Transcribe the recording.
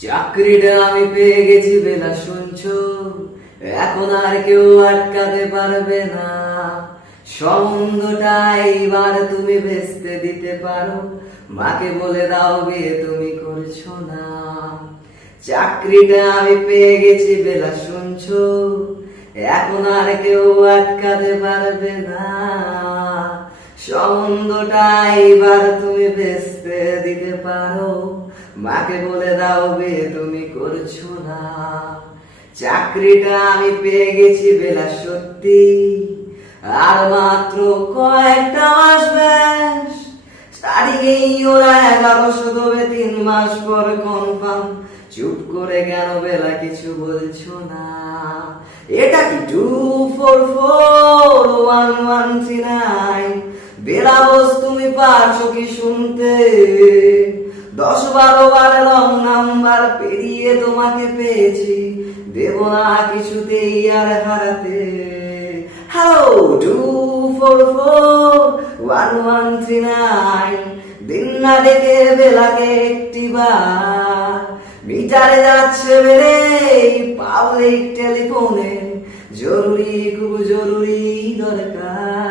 চাকরিটা আমি পেয়ে গেছি বেলা শুনছো, এখন আর কেউ আটকাতে পারবে না। সম্বন্ধটা এইবার তুমি ভেস্তে দিতে পারো, মাকে বলে দাও বিয়ে তুমি করছো না। চাকরিটা আমি পেয়ে গেছি বেলা শুনছো, এখন আর কেউ আটকাতে পারবে না। সম্বন্ধটা এইবার তুমি ভেস্তে দিতে পারো, মাকে বলে দাও বিয়ে তুমি করছো না। চাকরিটা আমি পেয়ে গেছি বেলা সত্যি, আর মাত্র কয়েকটা মাস ব্যাস। স্টার্টিংয়েই ওরা 1100 দেবে, 3 মাস পর কনফার্ম। চুপ করে কেন বেলা কিছু বলছো না? এটা কি 2441139? বেলা বস তুমি পারছো কি শুনতে? 10-12 বার রং নাম্বার পেরিয়ে তোমাকে পেয়েছি, দেব না কিছুতেই আর হারাতে। হ্যালো 2441139, দিন না ডেকে বেলাকে একটিবার। মিটারে যাচ্ছে বেড়ে পাবলিক টেলিফোনে, জরুরি খুব জরুরি দরকার।